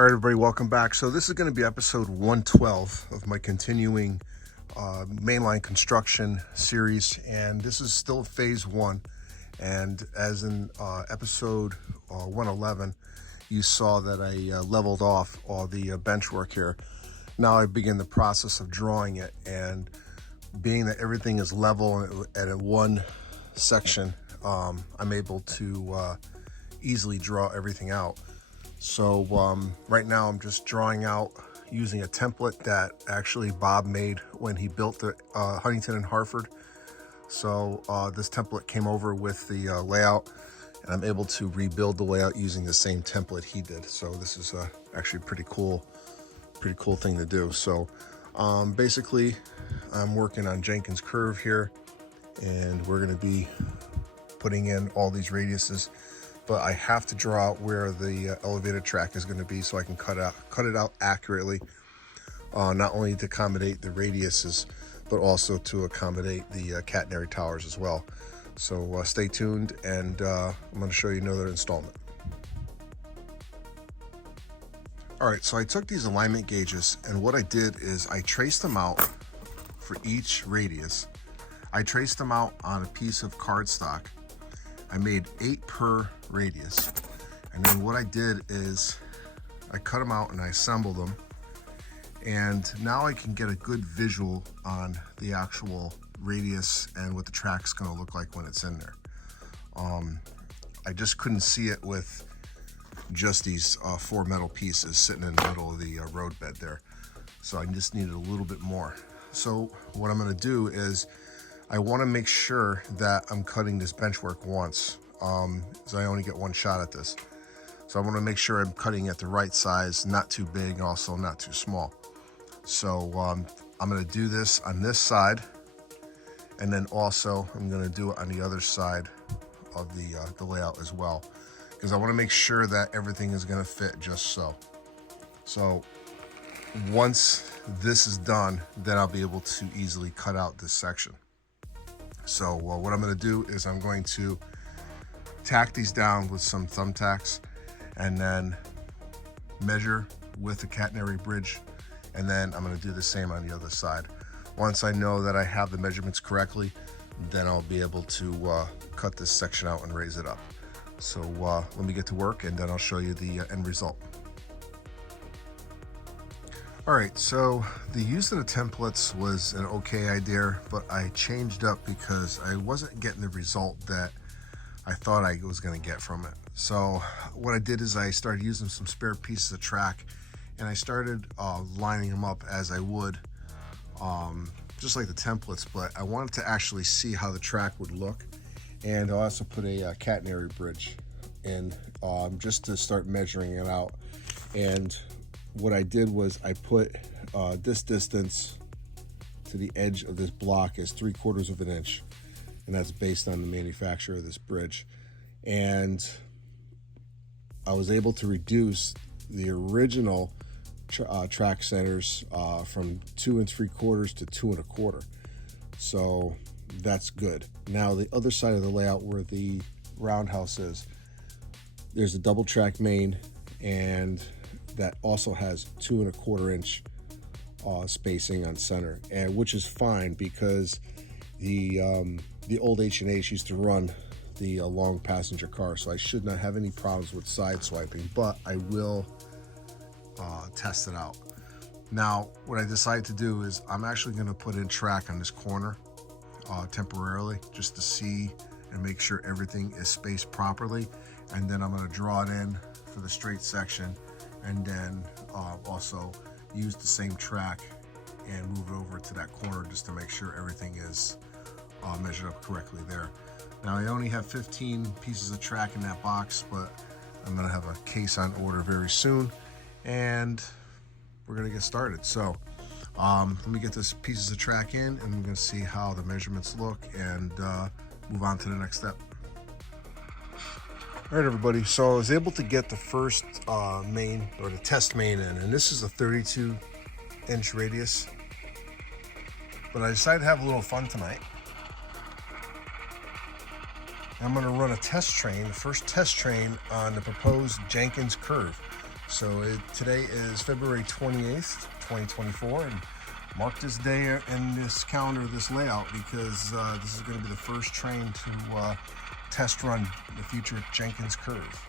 All right, everybody, welcome back. So this is going to be episode 112 of my continuing mainline construction series, and this is still phase one. And as in episode 111, you saw that I leveled off all the bench work here. Now I begin the process of drawing it, and being that everything is level at a one section, I'm able to easily draw everything out. So right now I'm just drawing out using a template that actually Bob made when he built the Huntington and Hartford. So this template came over with the layout, and I'm able to rebuild the layout using the same template he did. So this is actually a pretty cool thing to do. So basically I'm working on Jenkins curve here, and we're going to be putting in all these radiuses. But I have to draw out where the elevated track is going to be so I can cut it out accurately, not only to accommodate the radiuses, but also to accommodate the catenary towers as well. So stay tuned, and I'm going to show you another installment. All right, so I took these alignment gauges, and what I did is I traced them out for each radius. I traced them out on a piece of cardstock. I made 8 per radius, and then what I did is I cut them out and I assembled them, and now I can get a good visual on the actual radius and what the track's going to look like when it's in there. I just couldn't see it with just these 4 metal pieces sitting in the middle of the roadbed there, so I just needed a little bit more. So what I'm going to do is I want to make sure that I'm cutting this bench work once, so I only get one shot at this. So I want to make sure I'm cutting at the right size, not too big, also not too small. So I'm going to do this on this side, and then also I'm going to do it on the other side of the layout as well, because I want to make sure that everything is going to fit just so. So once this is done, then I'll be able to easily cut out this section. So what I'm going to do is I'm going to tack these down with some thumbtacks, and then measure with the catenary bridge, and then I'm going to do the same on the other side. Once I know that I have the measurements correctly, then I'll be able to cut this section out and raise it up. So let me get to work, and then I'll show you the end result. All right, so the use of the templates was an okay idea, but I changed up because I wasn't getting the result that I thought I was going to get from it. So what I did is I started using some spare pieces of track, and I started lining them up as I would, just like the templates, but I wanted to actually see how the track would look. And I also put a catenary bridge in just to start measuring it out. And what I did was I put this distance to the edge of this block as 3/4 of an inch, and that's based on the manufacturer of this bridge. And I was able to reduce the original track centers from 2 3/4 to 2 1/4. So that's good. Now the other side of the layout where the roundhouse is, there's a double track main, and that also has 2 1/4 inch spacing on center, and which is fine because the old H&H used to run the long passenger car, so I should not have any problems with side swiping, but I will test it out. Now what I decided to do is I'm actually going to put in track on this corner temporarily, just to see and make sure everything is spaced properly, and then I'm going to draw it in for the straight section, and then also use the same track and move it over to that corner just to make sure everything is measured up correctly there. Now I only have 15 pieces of track in that box, but I'm going to have a case on order very soon, and we're going to get started. So let me get this pieces of track in, and we're going to see how the measurements look, and move on to the next step. All right, everybody, so I was able to get the first main, or the test main in, and this is a 32-inch radius. But I decided to have a little fun tonight. I'm going to run a test train, the first test train on the proposed Jenkins curve. Today is February 28th, 2024, and mark this day in this calendar, this layout, because this is going to be the first train to test run the future Jenkins curve.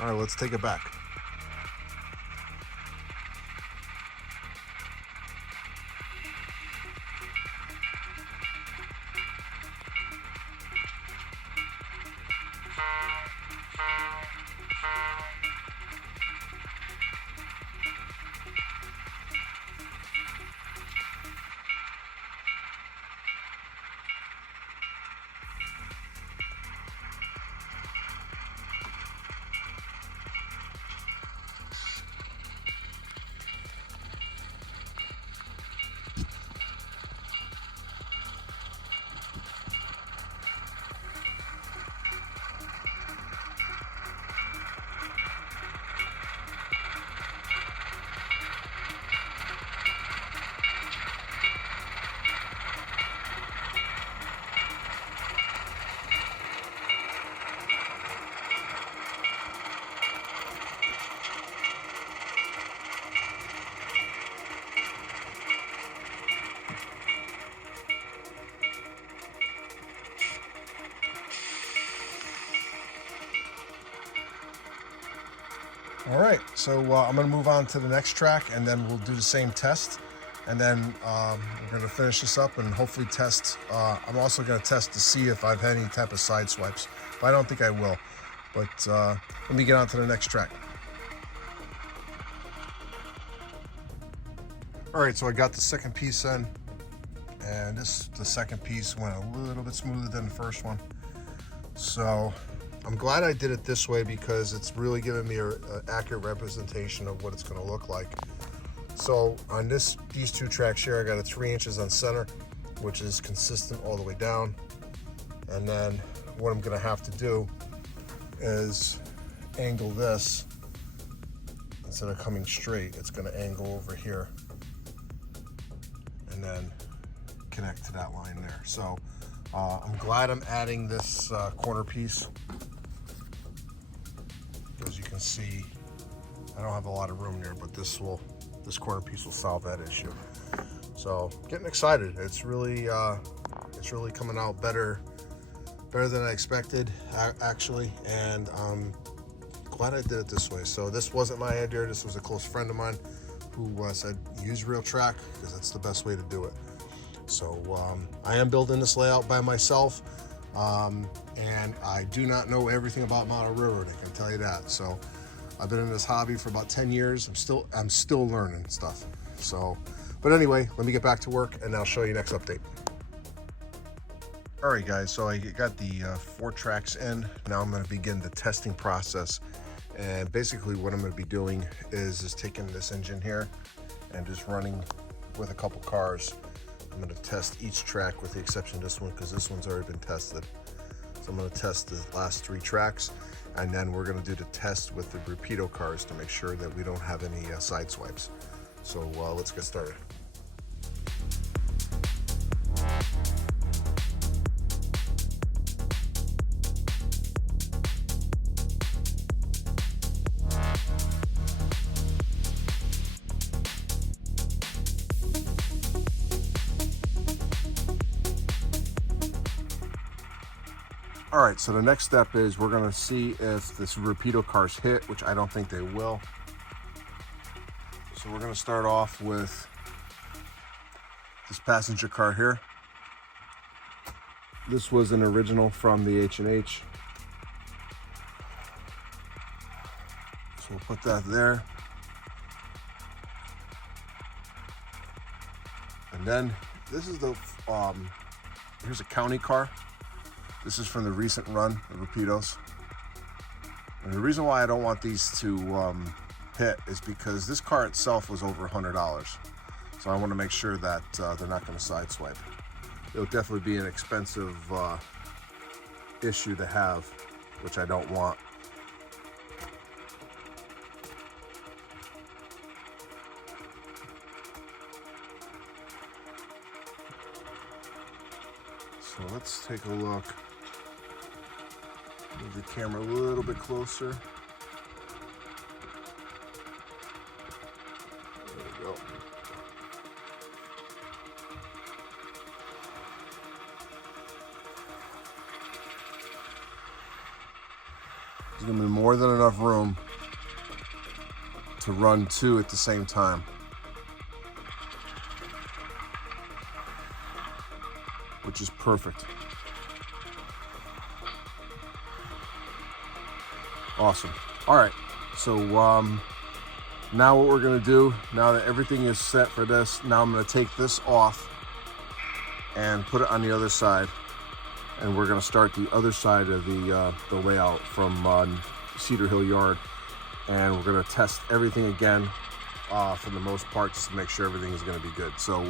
All right, let's take it back. All right, so I'm going to move on to the next track, and then we'll do the same test, and then we're going to finish this up and hopefully test. I'm also going to test to see if I've had any type of side swipes, but I don't think I will. But let me get on to the next track. All right, so I got the second piece in, and the second piece went a little bit smoother than the first one. So I'm glad I did it this way because it's really giving me an accurate representation of what it's going to look like. So on these two tracks here, I got a 3 inches on center, which is consistent all the way down. And then what I'm going to have to do is angle this. Instead of coming straight, it's going to angle over here and then connect to that line there. So I'm glad I'm adding this corner piece. As you can see, I don't have a lot of room there, but this corner piece will solve that issue. So getting excited. It's really coming out better than I expected, actually, and I'm glad I did it this way. So this wasn't my idea. This was a close friend of mine who said use RealTrack because that's the best way to do it. So I am building this layout by myself. And I do not know everything about model railroading, I can tell you that. So I've been in this hobby for about 10 years. I'm still learning stuff. So, but anyway, let me get back to work and I'll show you next update. All right, guys, so I got the 4 tracks in. Now I'm going to begin the testing process. And basically what I'm going to be doing is taking this engine here and just running with a couple cars. I'm going to test each track with the exception of this one because this one's already been tested. So I'm going to test the last 3 tracks, and then we're going to do the test with the Rapido cars to make sure that we don't have any side swipes. So let's get started. All right, so the next step is we're gonna see if this Rapido car's hit, which I don't think they will. So we're gonna start off with this passenger car here. This was an original from the H&H. So we'll put that there. And then this is the, here's a county car. This is from the recent run of Rapidos. And the reason why I don't want these to hit is because this car itself was over $100. So I want to make sure that they're not going to sideswipe. It'll definitely be an expensive issue to have, which I don't want. So let's take a look. Move the camera a little bit closer. There we go. There's going to be more than enough room to run two at the same time, which is perfect. Awesome. All right, so now what we're gonna do, now that everything is set for this, now I'm gonna take this off and put it on the other side, and we're gonna start the other side of the layout from Cedar Hill Yard, and we're gonna test everything again for the most part, just to make sure everything is gonna be good. So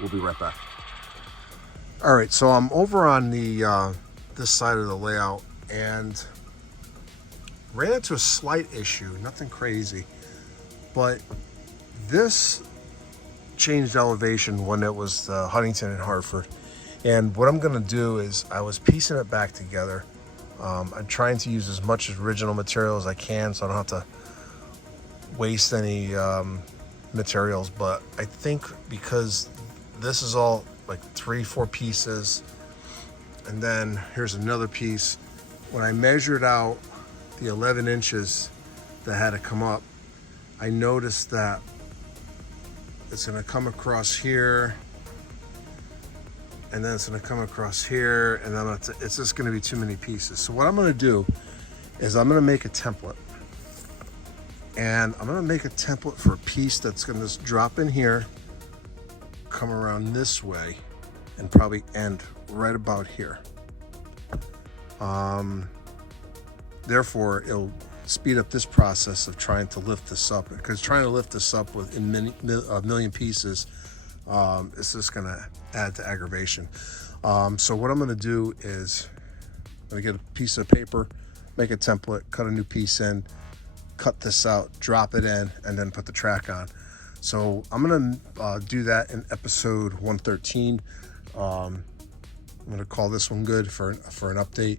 we'll be right back. All right, so I'm over on the this side of the layout and ran into a slight issue, nothing crazy, but this changed elevation when it was Huntington and Hartford. And what I'm gonna do is, I was piecing it back together. I'm trying to use as much original material as I can so I don't have to waste any materials, but I think because this is all like 3-4 pieces, and then here's another piece. When I measured out the 11 inches that had to come up, I noticed that it's gonna come across here, and then it's gonna come across here, and then it's just gonna be too many pieces. So what I'm gonna do is I'm gonna make a template. And I'm gonna make a template for a piece that's gonna just drop in here, come around this way, and probably end right about here. Therefore, it'll speed up this process of trying to lift this up, because trying to lift this up with a million pieces, it's just gonna add to aggravation. So what I'm gonna do is I'm gonna get a piece of paper, make a template, cut a new piece in, cut this out, drop it in, and then put the track on. So I'm gonna do that in episode 113. I'm gonna call this one good for an update.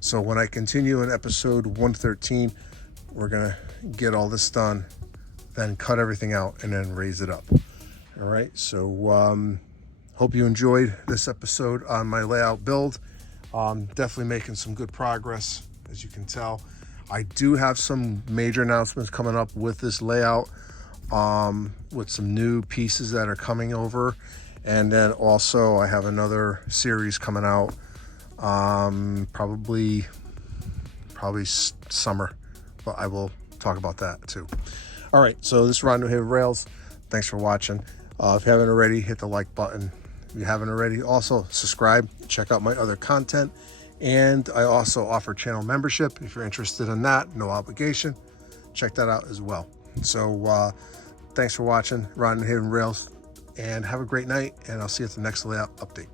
So when I continue in episode 113, we're gonna get all this done, then cut everything out, and then raise it up. All right, so hope you enjoyed this episode on my layout build. Definitely making some good progress, as you can tell. I do have some major announcements coming up with this layout, with some new pieces that are coming over. And then also I have another series coming out, probably summer, but I will talk about that too. All right, so this is Ron New Haven Rails. Thanks for watching. If you haven't already, hit the like button. If you haven't already, also subscribe, check out my other content. And I also offer channel membership. If you're interested in that, no obligation, check that out as well. So thanks for watching Ron New Haven Rails, and have a great night, and I'll see you at the next layout update.